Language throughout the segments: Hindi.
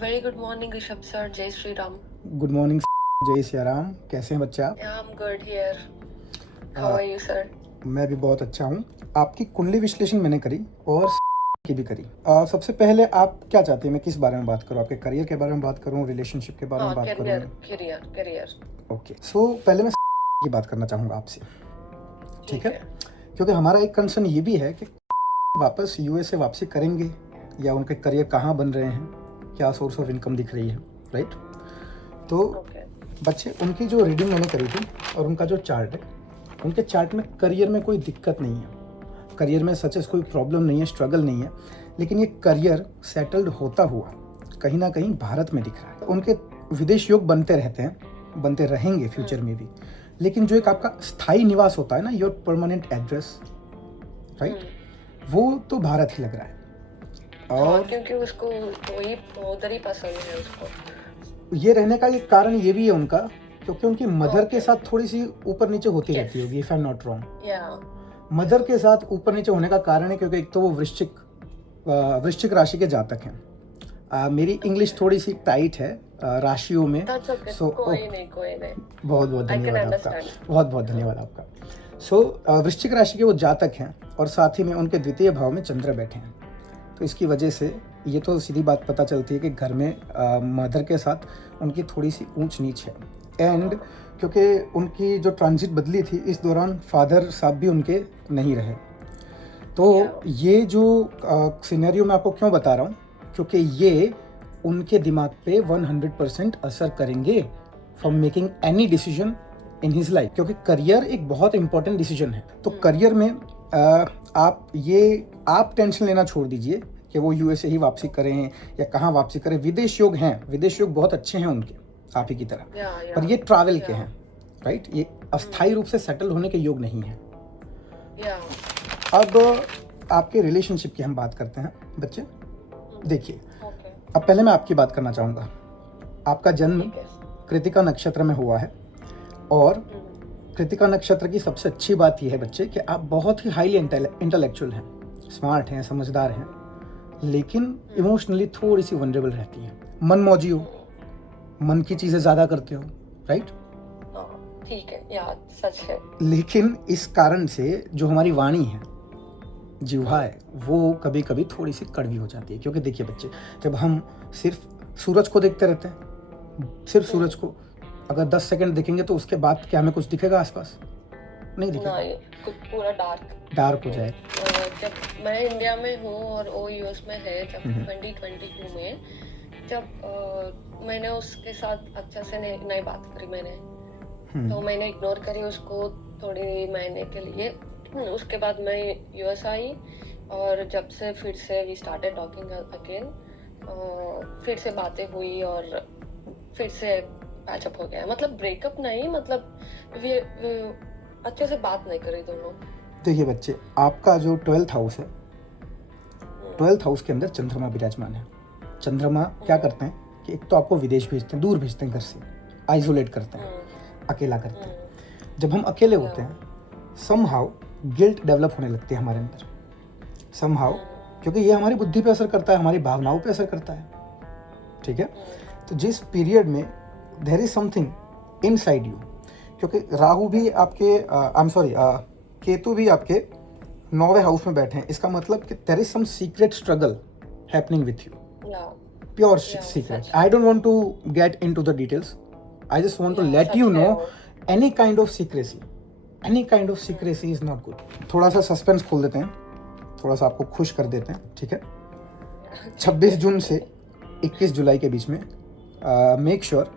Very good morning, Rishabh sir. Jai Shri Ram. Good morning, जय सिया राम। कैसे हैं बच्चे आप? Yeah, I'm good here. How are you, sir? मैं भी बहुत अच्छा हूँ। आपकी कुंडली विश्लेषण मैंने करी और की भी करी। सबसे पहले आप क्या चाहते हैं, मैं किस बारे में बात करूँ? आपके करियर के बारे में बात करूँ, रिलेशनशिप के बारे में बात करूँ? career. ओके, सो पहले मैं की बात करना चाहूँगा आपसे, ठीक है? क्योंकि हमारा एक कंसर्न ये भी है कि वापस यूएस से वापसी करेंगे या उनके करियर कहाँ बन रहे हैं, क्या सोर्स ऑफ इनकम दिख रही है, राइट? तो बच्चे, उनकी जो रीडिंग मैंने करी थी और उनका जो चार्ट है, उनके चार्ट में करियर में कोई दिक्कत नहीं है, करियर में सच कोई प्रॉब्लम नहीं है, स्ट्रगल नहीं है, लेकिन ये करियर सेटल्ड होता हुआ कहीं ना कहीं भारत में दिख रहा है। उनके विदेश योग बनते रहते हैं, बनते रहेंगे फ्यूचर में भी, लेकिन जो एक आपका स्थायी निवास होता है ना, योर परमानेंट एड्रेस, राइट, वो तो भारत ही लग रहा है। और क्योंकि उसको वही उधर ही पसंद है उसको। ये रहने का एक कारण ये भी है उनका, क्योंकि उनकी मदर के साथ थोड़ी सी ऊपर नीचे होती रहती होगी, if I am not wrong. Mother के साथ ऊपर नीचे होने का कारण है क्योंकि एक तो वो वृश्चिक राशि के जातक हैं। मेरी इंग्लिश थोड़ी सी टाइट है राशियों में, सो कोई नहीं। बहुत बहुत धन्यवाद आपका, बहुत बहुत धन्यवाद आपका। सो वृश्चिक राशि के वो जातक हैं और साथ ही में उनके द्वितीय भाव में चंद्र बैठे हैं, तो इसकी वजह से ये तो सीधी बात पता चलती है कि घर में मदर के साथ उनकी थोड़ी सी ऊंच नीच है। एंड क्योंकि उनकी जो ट्रांजिट बदली थी, इस दौरान फादर साहब भी उनके नहीं रहे। तो ये जो सिनेरियो मैं आपको क्यों बता रहा हूँ, क्योंकि ये उनके दिमाग पे 100% असर करेंगे from making any decision in his life, क्योंकि करियर एक बहुत इंपॉर्टेंट डिसीजन है। तो करियर में आप टेंशन लेना छोड़ दीजिए कि वो यूएसए ही वापसी करें या कहाँ वापसी करें। विदेश योग हैं, विदेश योग बहुत अच्छे हैं उनके, आप ही की तरह, पर ये ट्रैवल के हैं, राइट? ये अस्थायी रूप से सेटल होने के योग नहीं है। अब आपके रिलेशनशिप की हम बात करते हैं बच्चे। देखिए, अब पहले मैं आपकी बात करना चाहूँगा। आपका जन्म कृतिका नक्षत्र में हुआ है और कृतिका नक्षत्र की सबसे अच्छी बात यह है बच्चे कि आप बहुत ही हाईली इंटेलेक्चुअल हैं, स्मार्ट हैं, समझदार हैं, लेकिन इमोशनली थोड़ी सी वनरेबल रहती हैं। मनमौजी हो, मन की चीज़ें ज़्यादा करते हो, राइट? ठीक है, यार सच है। लेकिन इस कारण से जो हमारी वाणी है, जिह्वा है, वो कभी कभी थोड़ी सी कड़वी हो जाती है। क्योंकि देखिए बच्चे, जब हम सिर्फ सूरज को देखते रहते हैं, सिर्फ सूरज को अगर 10 सेकंड देखेंगे तो उसके बाद क्या हमें कुछ दिखेगा आसपास? नहीं दिखेगा, कुछ पूरा डार्क हो जाए। जब मैं इंडिया में हूँ और वो यूएस में है, जब 2022 में, जब मैंने उसके साथ अच्छे से नहीं बात करी, तो मैंने इग्नोर करी उसको थोड़ी महीने के लिए। उसके बाद मैं यूएस आई और जब से फिर से वी स्टार्टेड टॉकिंग अगेन, फिर से बातें हुई और फिर से पैचअप हो गया। मतलब ब्रेकअप नहीं, मतलब वी अच्छे से बात नहीं करी दोनों। देखिए बच्चे, आपका जो 12th हाउस है, 12th हाउस के अंदर चंद्रमा विराजमान है। चंद्रमा क्या करते हैं कि एक तो आपको विदेश भेजते हैं, दूर भेजते हैं, घर से आइसोलेट करते हैं, अकेला करते हैं। जब हम अकेले होते हैं, समहाउ गिल्ट डेवलप होने लगती है हमारे अंदर, समहाउ, क्योंकि ये हमारी बुद्धि पे असर करता है, हमारी भावनाओं पे असर करता है, ठीक है? तो जिस पीरियड में there is something inside you, क्योंकि राहु भी आपके केतु भी आपके 9वें हाउस में बैठे हैं, इसका मतलब कि there is some secret struggle happening with you, pure secret. I don't want to get into the details, I just want to let you know any kind of secrecy is not good. थोड़ा सा सस्पेंस खोल देते हैं, थोड़ा सा आपको खुश कर देते हैं, ठीक है? 26 जून से 21 जुलाई के बीच में मेक श्योर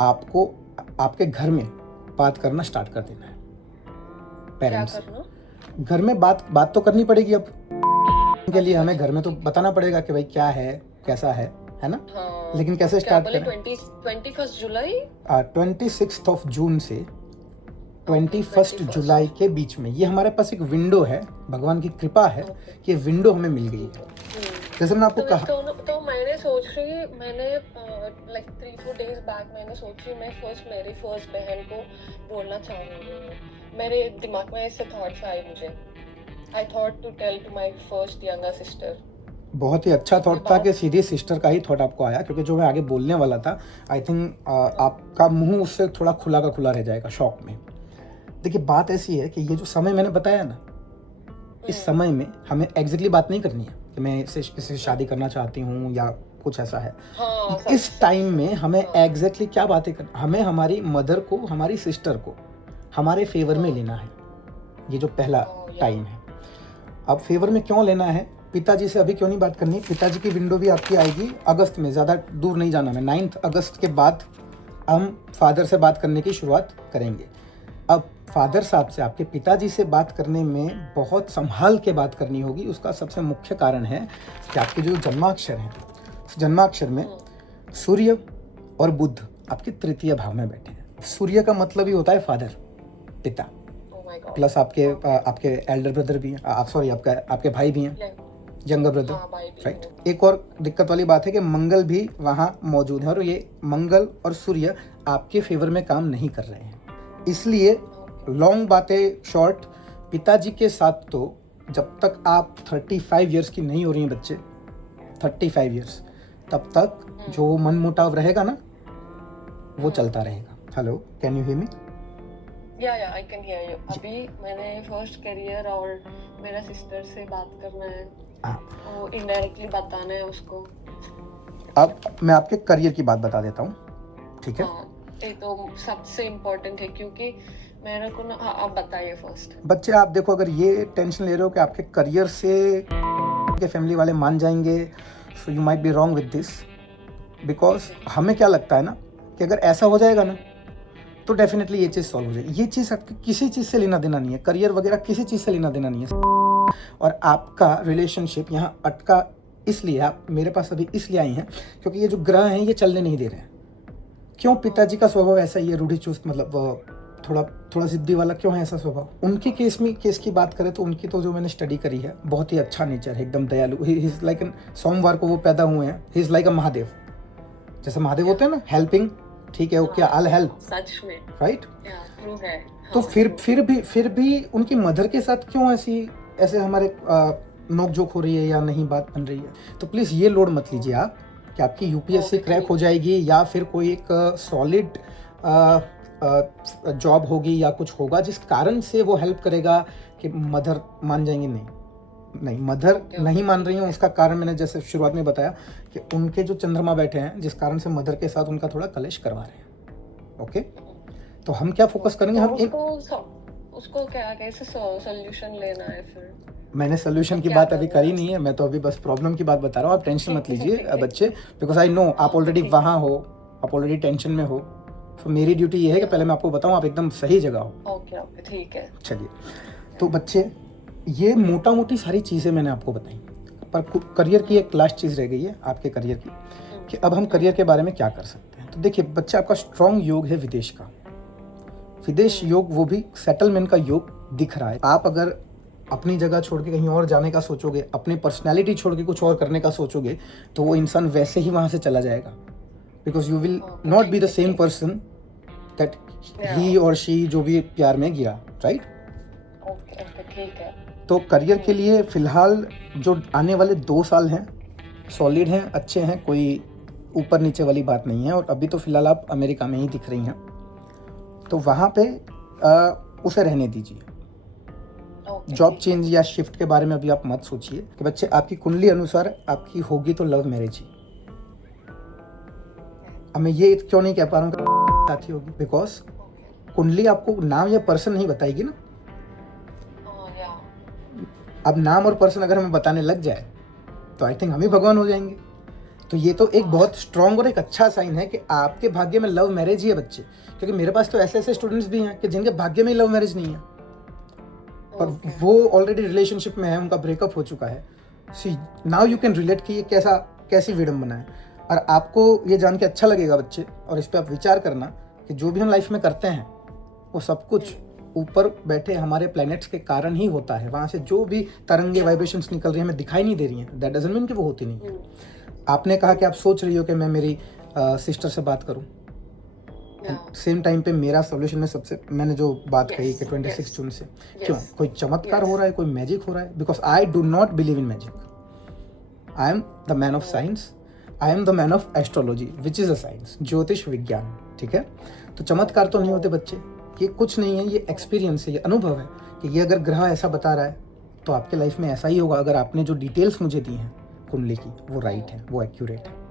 आपको आपके घर में बात करना स्टार्ट कर देना है पेरेंट्स से। घर में बात तो करनी पड़ेगी अब के लिए, हमें घर में तो बताना पड़ेगा कि भाई क्या है, कैसा है ना? लेकिन कैसे स्टार्ट करें? 21 जुलाई, 26 जून से 21 जुलाई के बीच में, ये हमारे पास एक विंडो है, भगवान की कृपा है कि विंडो हमें मिल गई है। जैसे मैंने आपको कहा, तो मैंने सोच रही, मैंने लाइक 3-4 डेज बैक मैंने सोची मैं मेरी फर्स्ट बहन को बोलना चाहूँगी। मेरे दिमाग में ऐसे थॉट्स आए मुझे। I thought to tell to my first younger sister बहुत ही अच्छा थॉट था कि सीधी सिस्टर का ही थॉट आपको आया, क्योंकि जो मैं आगे बोलने वाला था आई थिंक आपका मुंह उससे थोड़ा खुला का खुला रह जाएगा शॉक में। देखिए बात ऐसी है कि ये जो समय मैंने बताया ना, इस समय में हमें एग्जैक्टली बात नहीं करनी है कि मैं इससे शादी करना चाहती हूँ या कुछ ऐसा है। हाँ, इस टाइम में हमें एग्जैक्टली क्या बातें करनी, हमें हमारी मदर को, हमारी सिस्टर को हमारे फेवर में लेना है। ये जो पहला टाइम है। अब फेवर में क्यों लेना है, पिताजी से अभी क्यों नहीं बात करनी। पिताजी की विंडो भी आपकी आएगी अगस्त में, ज़्यादा दूर नहीं जाना मैं, 9 अगस्त के बाद हम फादर से बात करने की शुरुआत करेंगे। अब फादर साहब से, आपके पिताजी से बात करने में बहुत संभाल के बात करनी होगी। उसका सबसे मुख्य कारण है कि आपके जो जन्माक्षर हैं, उस जन्माक्षर में सूर्य और बुध आपके तृतीय भाव में बैठे हैं। सूर्य का मतलब ही होता है फादर, पिता, प्लस आपके एल्डर ब्रदर भी हैं, आपके भाई भी हैं, यंगर ब्रदर, राइट। एक और दिक्कत वाली बात है कि मंगल भी वहाँ मौजूद है, और ये मंगल और सूर्य आपके फेवर में काम नहीं कर रहे हैं। इसलिए लॉन्ग बातें शॉर्ट, पिताजी के साथ तो जब तक आप 35 ईयर्स की नहीं हो रही हैं बच्चे, 35 ईयर्स, तब तक जो मन मुटाव रहेगा ना वो चलता रहेगा। Hello, can you hear me? या आई कैन हियर यू। अभी मैंने फर्स्ट करियर और मेरा सिस्टर से बात करना है, वो इनडायरेक्टली बताना है उसको। अब मैं आपके करियर की बात बता देता हूँ, ठीक है? हाँ, ये तो सबसे इम्पोर्टेंट है, क्योंकि मेरे को ना, आप बताइए फर्स्ट। बच्चे आप देखो, अगर ये टेंशन ले रहे हो कि आपके करियर से के फैमिली वाले मान जाएंगे, so you might be wrong with this, because हमें क्या लगता है ना कि अगर ऐसा हो जाएगा ना तो डेफिनेटली ये चीज़ सॉल्व हो जाएगी। ये चीज़ आपकी किसी चीज़ से लेना देना नहीं है, करियर वगैरह किसी चीज़ से लेना देना नहीं है। और आपका रिलेशनशिप यहाँ अटका इसलिए, आप मेरे पास अभी इसलिए आई हैं क्योंकि ये जो ग्रह हैं ये चलने नहीं दे रहे हैं। क्यों? पिताजी का स्वभाव ऐसा ही है, रूढ़िचुस्त, मतलब थोड़ा जिद्दी वाला। क्यों है ऐसा स्वभाव? उनके केस की बात करें तो उनकी तो जो मैंने स्टडी करी है, बहुत ही अच्छा नेचर है, एकदम दयालु। ही इज लाइक सोमवार को वो पैदा हुए हैं, ही इज लाइक अ महादेव। जैसे महादेव होते हैं ना, हेल्पिंग, ठीक है, ओके, आई हेल्प, सच में, राइट? ट्रू है। तो फिर भी उनकी मदर के साथ क्यों ऐसे हमारे नोकझोंक हो रही है या नहीं बात बन रही है? तो प्लीज़ ये लोड मत लीजिए आप कि आपकी यूपीएससी क्रैक हो जाएगी या फिर कोई एक सॉलिड जॉब होगी या कुछ होगा जिस कारण से वो हेल्प करेगा कि मदर मान जाएंगे। नहीं, मदर नहीं मान रही हूँ, उसका कारण मैंने जैसे शुरुआत में बताया कि उनके जो चंद्रमा बैठे हैं, जिस कारण से मदर के साथ उनका थोड़ा कलेश करवा रहे हैं। ओके, तो हम क्या फोकस करेंगे, हम उसको क्या कैसे सॉल्यूशन लेना है फिर? मैंने सोल्यूशन की बात अभी करी नहीं है, मैं तो अभी बस प्रॉब्लम की बात बता रहा हूँ। आप टेंशन मत लीजिए बच्चे, बिकॉज आई नो आप ऑलरेडी वहाँ हो, आप ऑलरेडी टेंशन में हो। तो मेरी ड्यूटी ये है कि पहले मैं आपको बताऊँ आप एकदम सही जगह हो। ओके, ठीक है। चलिए, तो बच्चे ये मोटा मोटी सारी चीज़ें मैंने आपको बताई, पर करियर की एक लास्ट चीज़ रह गई है आपके करियर की, कि अब हम करियर के बारे में क्या कर सकते हैं। तो देखिए बच्चे, आपका स्ट्रॉन्ग योग है विदेश का, विदेश योग, वो भी सेटलमेंट का योग दिख रहा है। आप अगर अपनी जगह छोड़ के कहीं और जाने का सोचोगे, अपनी पर्सनैलिटी छोड़ के कुछ और करने का सोचोगे, तो वो इंसान वैसे ही वहाँ से चला जाएगा, because you will not be the same person that he और शी जो भी प्यार में गिरा, राइट? ओके, ठीक है। तो करियर के लिए फ़िलहाल जो आने वाले 2 साल हैं सॉलिड हैं, अच्छे हैं, कोई ऊपर नीचे वाली बात नहीं है। और अभी तो फ़िलहाल आप अमेरिका में ही दिख रही हैं, तो वहाँ पे उसे रहने दीजिए। जॉब चेंज या शिफ्ट के बारे में अभी आप मत सोचिए कि बच्चे, आपकी कुंडली अनुसार आपकी होगी तो लव मैरिज ही। अब मैं ये क्यों नहीं कह पा रहा हूँ साथी होगी, बिकॉज कुंडली आपको नाम या पर्सन नहीं बताएगी ना। अब नाम और पर्सन अगर हमें बताने लग जाए तो आई थिंक हम ही भगवान हो जाएंगे। तो ये तो एक बहुत स्ट्रॉन्ग और एक अच्छा साइन है कि आपके भाग्य में लव मैरिज ही है बच्चे, क्योंकि मेरे पास तो ऐसे स्टूडेंट्स भी हैं कि जिनके भाग्य में लव मैरिज नहीं है और वो ऑलरेडी रिलेशनशिप में है, उनका ब्रेकअप हो चुका है। सी नाउ यू कैन रिलेट कि ये कैसी विडम्बना है। और आपको ये जान के अच्छा लगेगा बच्चे, और इस पर आप विचार करना कि जो भी हम लाइफ में करते हैं वो सब कुछ ऊपर बैठे हमारे प्लैनेट्स के कारण ही होता है। वहाँ से जो भी तरंगे वाइब्रेशंस निकल रही हैं हमें दिखाई नहीं दे रही हैं, दैट डजंट मीन कि वो होती नहीं है। आपने कहा कि आप सोच रही हो कि मैं मेरी सिस्टर से बात करूं, सेम टाइम पे मेरा सॉल्यूशन में सबसे मैंने जो बात कही कि 26 जून से, क्यों कोई चमत्कार हो रहा है, कोई मैजिक हो रहा है? Because I do not believe in magic. I am the man of science, I am the man of astrology which is a science, ज्योतिष विज्ञान, ठीक है। तो चमत्कार तो नहीं होते बच्चे, ये कुछ नहीं है, ये एक्सपीरियंस है, ये अनुभव है कि ये अगर ग्रह ऐसा बता रहा है तो आपके लाइफ में ऐसा ही होगा। अगर आपने जो डिटेल्स मुझे दी हैं कुंडली की वो राइट है, वो एक्यूरेट है।